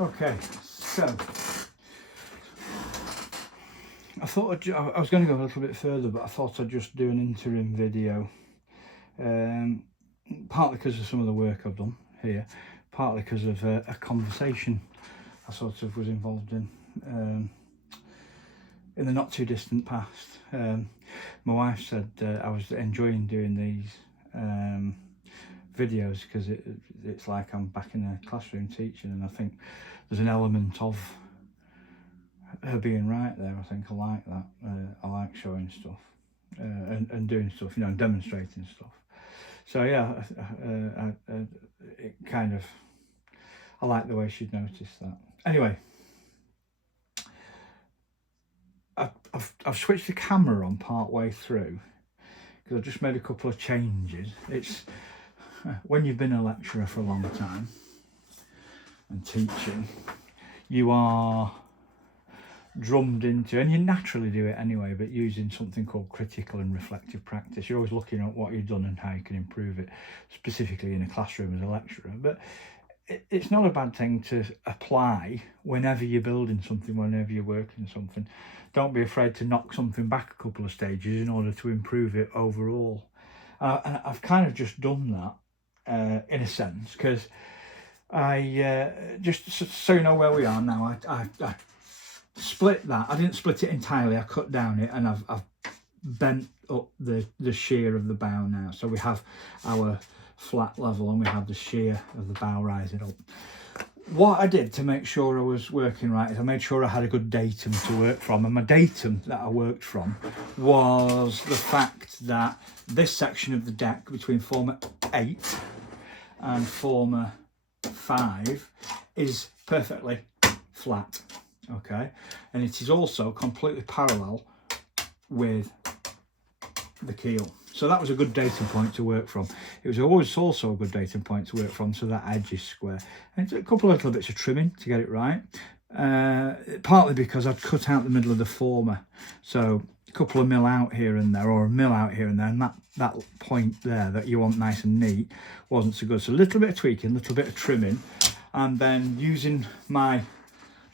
Okay, so I thought I was going to go a little bit further, but I thought I'd just do an interim video, partly because of some of the work I've done here, partly because of a conversation I sort of was involved in the not too distant past. My wife said I was enjoying doing these videos because it's like I'm back in a classroom teaching, and I think there's an element of her being right there. I think I like that. I like showing stuff and doing stuff, you know, and demonstrating stuff. So yeah, it kind of, I like the way she'd noticed that. Anyway, I've switched the camera on part way through because I've just made a couple of changes. It's when you've been a lecturer for a long time and teaching, you are drummed into, and you naturally do it anyway, but using something called critical and reflective practice. You're always looking at what you've done and how you can improve it, specifically in a classroom as a lecturer. But it's not a bad thing to apply whenever you're building something, whenever you're working something. Don't be afraid to knock something back a couple of stages in order to improve it overall. And I've kind of just done that in a sense, because I just so you know where we are now, I split that. I didn't split it entirely, I cut down it, and I've bent up the shear of the bow now. So we have our flat level and we have the shear of the bow rising up. What I did to make sure I was working right is I made sure I had a good datum to work from, and my datum that I worked from was the fact that this section of the deck between former 8 and former 5 is perfectly flat, okay, and it is also completely parallel with the keel. So that was a good datum point to work from. It was always also a good datum point to work from, so that edge is square. And it's a couple of little bits of trimming to get it right, partly because I'd cut out the middle of the former, so a couple of mil out here and there, or a mil out here and there, and that point there that you want nice and neat wasn't so good. So a little bit of tweaking, a little bit of trimming, and then using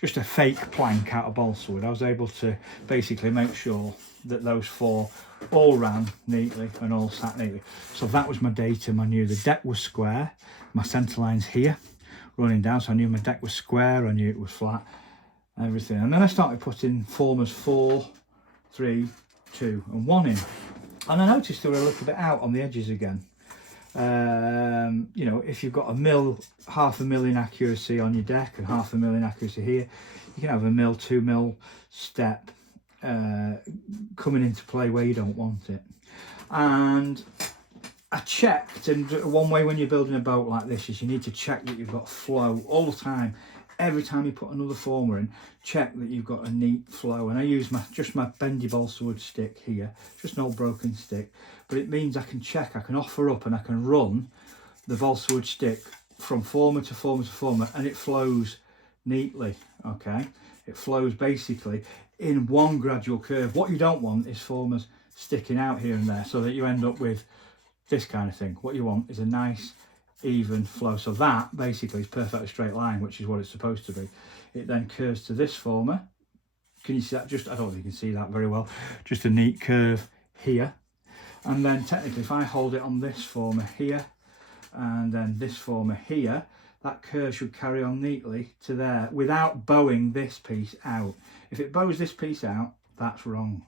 just a fake plank out of balsa wood, I was able to basically make sure that those 4 all ran neatly and all sat neatly. So that was my datum. I knew the deck was square, my centre line's here running down, so I knew my deck was square, I knew it was flat, everything. And then I started putting formers 4, 3, 2 and 1 in, and I noticed they were a little bit out on the edges again. You know, if you've got half a mil inaccuracy on your deck and half a mil inaccuracy here, you can have a mil, 2 mil step coming into play where you don't want it. And I checked, and one way when you're building a boat like this is you need to check that you've got flow all the time. Every time you put another former in, check that you've got a neat flow. And I use just my bendy balsa wood stick here, just an old broken stick, but it means I can check, I can offer up, and I can run the balsa wood stick from former to former to former, and it flows neatly, okay? It flows basically in one gradual curve. What you don't want is formers sticking out here and there so that you end up with this kind of thing. What you want is a nice even flow. So that basically is perfectly straight line, which is what it's supposed to be. It then curves to this former. Can you see that? I don't think you can see that very well. Just a neat curve here. And then technically if I hold it on this former here and then this former here, that curve should carry on neatly to there without bowing this piece out. If it bows this piece out, that's wrong.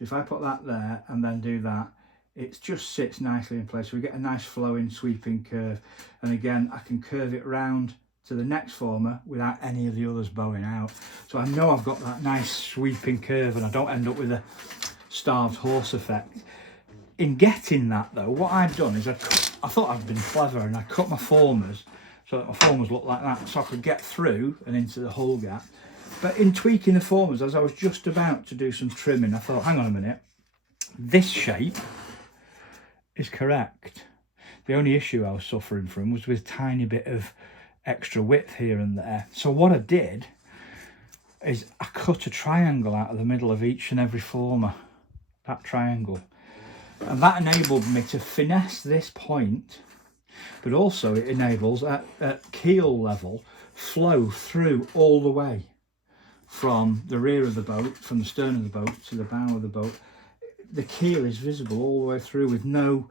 If I put that there and then do that, it just sits nicely in place. So we get a nice flowing sweeping curve, and again I can curve it round to the next former without any of the others bowing out. So I know I've got that nice sweeping curve and I don't end up with a starved horse effect. In getting that though, what I've done is I thought I'd been clever, and I cut my formers so that my formers look like that, so I could get through and into the hull gap. But in tweaking the formers, as I was just about to do some trimming, I thought, hang on a minute, this shape is correct. The only issue I was suffering from was with tiny bit of extra width here and there. So what I did is I cut a triangle out of the middle of each and every former, that triangle, and that enabled me to finesse this point but also it enables at keel level flow through all the way from the rear of the boat, from the stern of the boat to the bow of the boat. The keel is visible all the way through with no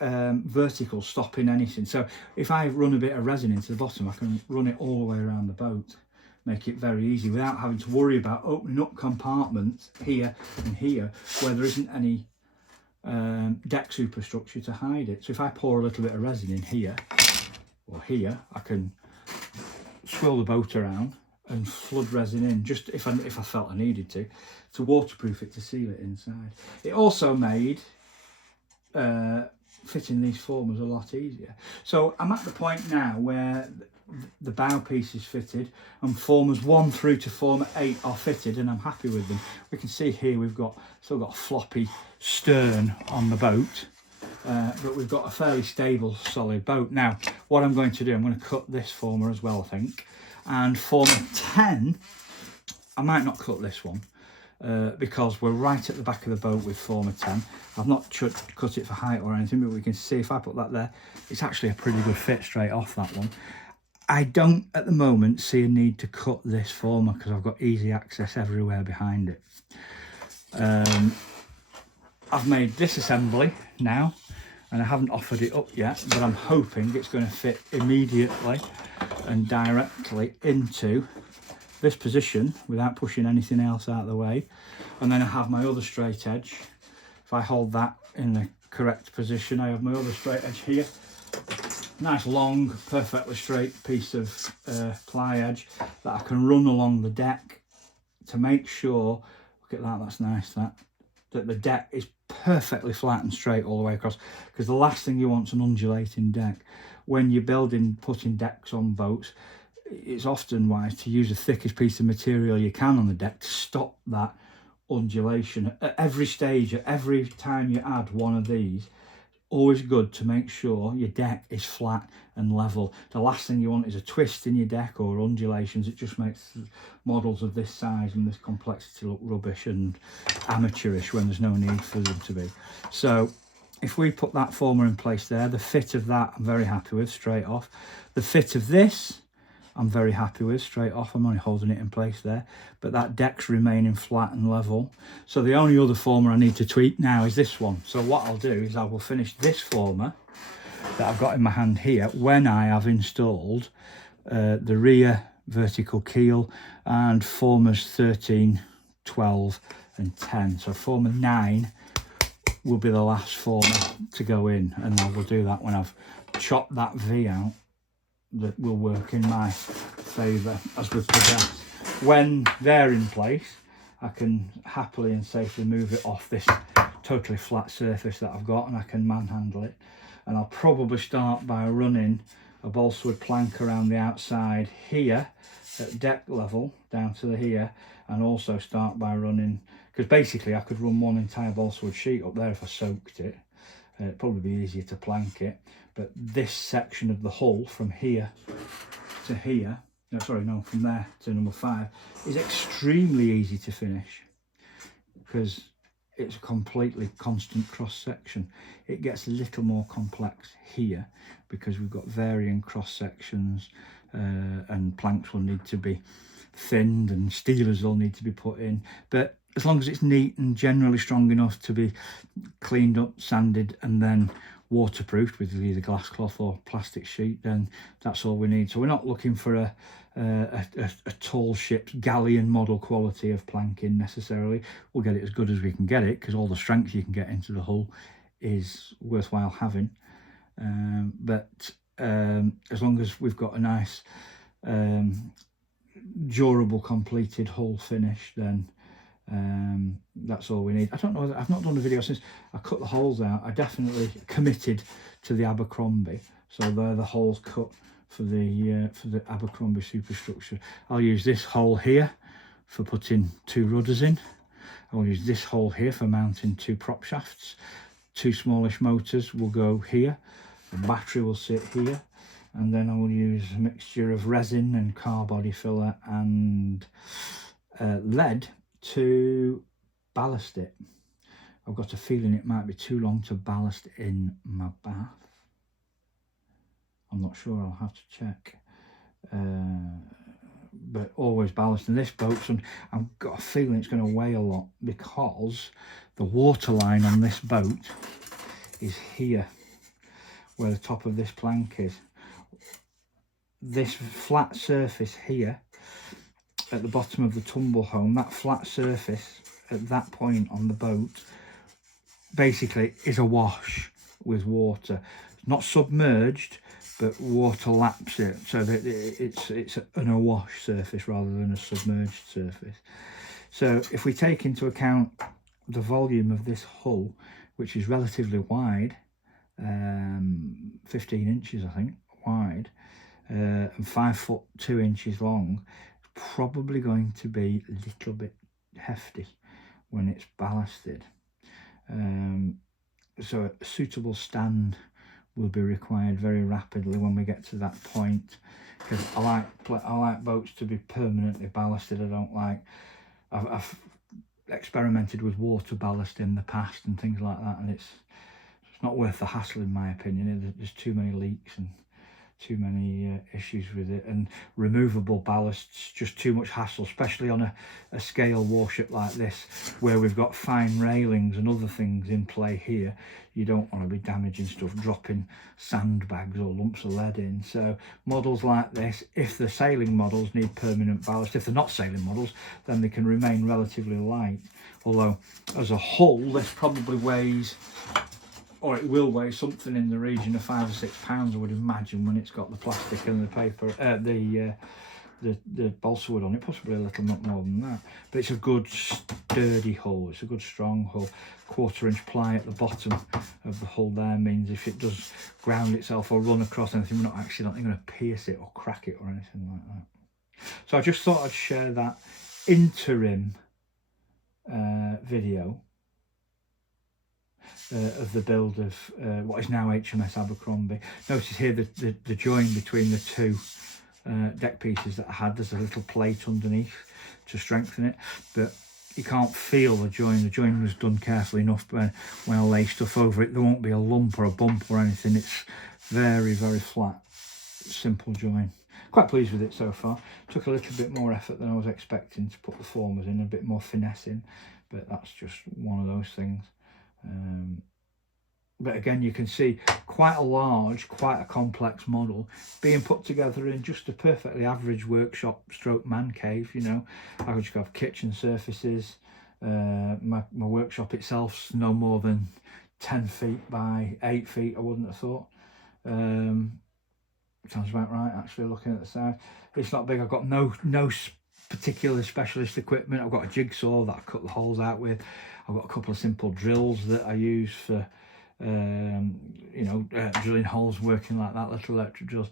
vertical stopping anything. So if I run a bit of resin into the bottom, I can run it all the way around the boat, make it very easy without having to worry about opening up compartments here and here where there isn't any deck superstructure to hide it. So if I pour a little bit of resin in here or here, I can swirl the boat around and flood resin in, just if I felt I needed to waterproof it, to seal it inside. It also made fitting these formers a lot easier. So I'm at the point now where the bow piece is fitted and formers 1 through to former 8 are fitted, and I'm happy with them. We can see here we've still got a floppy stern on the boat, but we've got a fairly stable, solid boat. Now what I'm going to do, I'm going to cut this former as well, I think, and former 10, I might not cut this one because we're right at the back of the boat with former 10. I've not cut it for height or anything, but we can see if I put that there, it's actually a pretty good fit straight off, that one. I don't at the moment see a need to cut this former because I've got easy access everywhere behind it. I've made this assembly now and I haven't offered it up yet, but I'm hoping it's going to fit immediately and directly into this position without pushing anything else out of the way. And then I have my other straight edge. If I hold that in the correct position, I have my other straight edge here. Nice long, perfectly straight piece of ply edge that I can run along the deck to make sure, look at that, that's nice, that the deck is perfectly flat and straight all the way across, because the last thing you want is an undulating deck. When you're putting decks on boats, it's often wise to use the thickest piece of material you can on the deck to stop that undulation. At every stage, at every time you add one of these, always good to make sure your deck is flat and level. The last thing you want is a twist in your deck or undulations. It just makes models of this size and this complexity look rubbish and amateurish when there's no need for them to be. So if we put that former in place there, the fit of that I'm very happy with straight off. The fit of this I'm very happy with straight off. I'm only holding it in place there, but that deck's remaining flat and level. So the only other former I need to tweak now is this one. So what I'll do is I will finish this former that I've got in my hand here when I have installed the rear vertical keel and formers 13, 12 and 10. So former 9 will be the last former to go in, and I will do that when I've chopped that V out. That will work in my favour as we progress. When they're in place, I can happily and safely move it off this totally flat surface that I've got, and I can manhandle it. And I'll probably start by running a balsa wood plank around the outside here at deck level down to here, and also start by running, because basically I could run one entire balsa wood sheet up there if I soaked it. It'd probably be easier to plank it, but this section of the hull from here to here, from there to number 5, is extremely easy to finish because it's a completely constant cross section. It gets a little more complex here because we've got varying cross sections and planks will need to be thinned and steelers will need to be put in, but as long as it's neat and generally strong enough to be cleaned up, sanded and then waterproofed with either glass cloth or plastic sheet, then that's all we need. So we're not looking for a tall ship's galleon model quality of planking necessarily. We'll get it as good as we can get it because all the strength you can get into the hull is worthwhile having. But as long as we've got a nice durable completed hull finish, then that's all we need. I don't know, I've not done a video since I cut the holes out. I definitely committed to the Abercrombie, so they're the holes cut for the Abercrombie superstructure. I'll use this hole here for putting 2 rudders in. I'll use this hole here for mounting 2 prop shafts. 2 smallish motors will go here, the battery will sit here, and then I will use a mixture of resin and car body filler and lead to ballast it. I've got a feeling it might be too long to ballast in my bath, I'm not sure, I'll have to check. But always ballast. And this boat's, I've got a feeling it's going to weigh a lot, because the water line on this boat is here, where the top of this plank is. This flat surface here at the bottom of the tumble home, that flat surface at that point on the boat basically is awash with water. It's not submerged, but water laps it, so that it's an awash surface rather than a submerged surface. So if we take into account the volume of this hull, which is relatively wide, 15 inches I think wide, and 5'2" long, it's probably going to be a little bit hefty when it's ballasted. So a suitable stand will be required very rapidly when we get to that point, because I like boats to be permanently ballasted. I don't like, I've experimented with water ballast in the past and things like that, and it's not worth the hassle in my opinion. There's too many leaks and too many issues with it, and removable ballast's just too much hassle, especially on a scale warship like this, where we've got fine railings and other things in play here. You don't want to be damaging stuff, dropping sandbags or lumps of lead in. So models like this, if the sailing models, need permanent ballast. If they're not sailing models, then they can remain relatively light, although as a whole this probably weighs, or it will weigh, something in the region of 5 or 6 pounds, I would imagine, when it's got the plastic and the paper, the balsa wood on it, possibly a little bit more than that. But it's a good sturdy hull, it's a good strong hull. 1/4 inch ply at the bottom of the hull there means if it does ground itself or run across anything, we're not accidentally going to pierce it or crack it or anything like that. So I just thought I'd share that interim video of the build of what is now HMS Abercrombie. Notice here the join between the two deck pieces that I had. There's a little plate underneath to strengthen it, but you can't feel the join. The join was done carefully enough, but when I lay stuff over it, there won't be a lump or a bump or anything. It's very, very flat, simple join. Quite pleased with it so far. Took a little bit more effort than I was expecting to put the formers in, a bit more finesse in, but that's just one of those things. But again, you can see quite a large, quite a complex model being put together in just a perfectly average workshop stroke man cave. You know, I just have kitchen surfaces. My workshop itself's no more than 10 feet by 8 feet, I wouldn't have thought. Sounds about right, actually, looking at the size. It's not big. I've got no particular specialist equipment. I've got a jigsaw that I cut the holes out with. I've got a couple of simple drills that I use for drilling holes, working like that, little electric drills.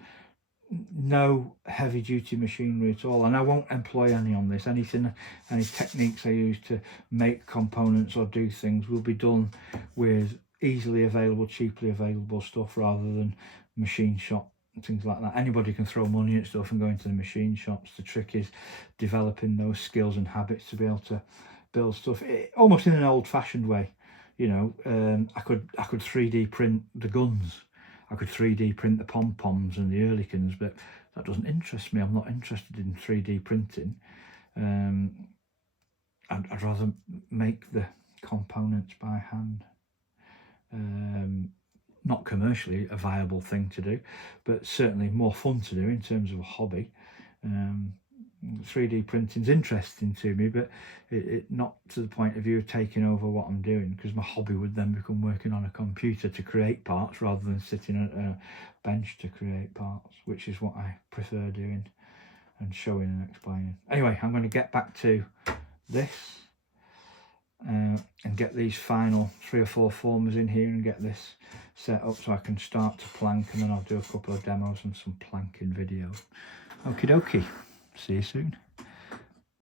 No heavy duty machinery at all, and I won't employ any on this. Any techniques I use to make components or do things will be done with easily available, cheaply available stuff, rather than machine shop and things like that. Anybody can throw money at stuff and go into the machine shops. The trick is developing those skills and habits to be able to build stuff almost in an old-fashioned way. You know, I could 3D print the guns, I could 3D print the pom-poms and the Ehrlichens, but that doesn't interest me. I'm not interested in 3D printing. I'd rather make the components by hand. Not commercially a viable thing to do, but certainly more fun to do in terms of a hobby. 3D printing's interesting to me, but it not to the point of view of taking over what I'm doing, because my hobby would then become working on a computer to create parts rather than sitting at a bench to create parts, which is what I prefer doing and showing and explaining. Anyway, I'm going to get back to this and get these final 3 or 4 formers in here and get this set up so I can start to plank, and then I'll do a couple of demos and some planking videos. Okie dokie. See you soon.